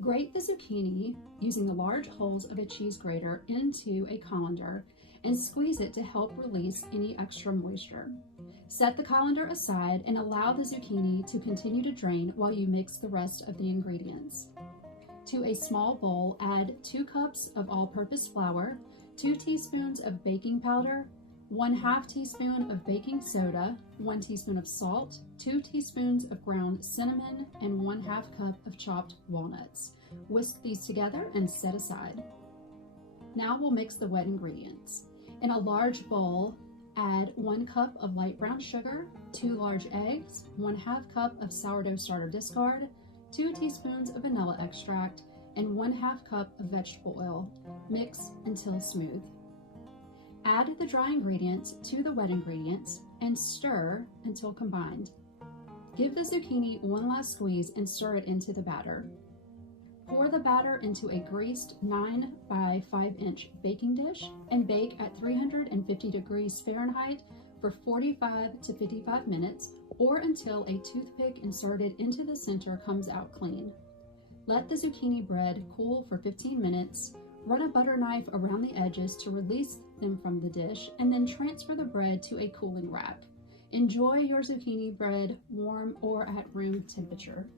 Grate the zucchini using the large holes of a cheese grater into a colander and squeeze it to help release any extra moisture. Set the colander aside and allow the zucchini to continue to drain while you mix the rest of the ingredients. To a small bowl, add 2 cups of all-purpose flour, 2 teaspoons of baking powder, 1/2 teaspoon of baking soda, 1 teaspoon of salt, 2 teaspoons of ground cinnamon, and 1/2 cup of chopped walnuts. Whisk these together and set aside. Now we'll mix the wet ingredients. In a large bowl, add 1 cup of light brown sugar, 2 large eggs, 1/2 cup of sourdough starter discard, 2 teaspoons of vanilla extract, and 1/2 cup of vegetable oil. Mix until smooth. Add the dry ingredients to the wet ingredients and stir until combined. Give the zucchini one last squeeze and stir it into the batter. Pour the batter into a greased 9 by 5-inch baking dish and bake at 350 degrees Fahrenheit for 45 to 55 minutes or until a toothpick inserted into the center comes out clean. Let the zucchini bread cool for 15 minutes. Run a butter knife around the edges to release them from the dish and then transfer the bread to a cooling rack. Enjoy your zucchini bread warm or at room temperature.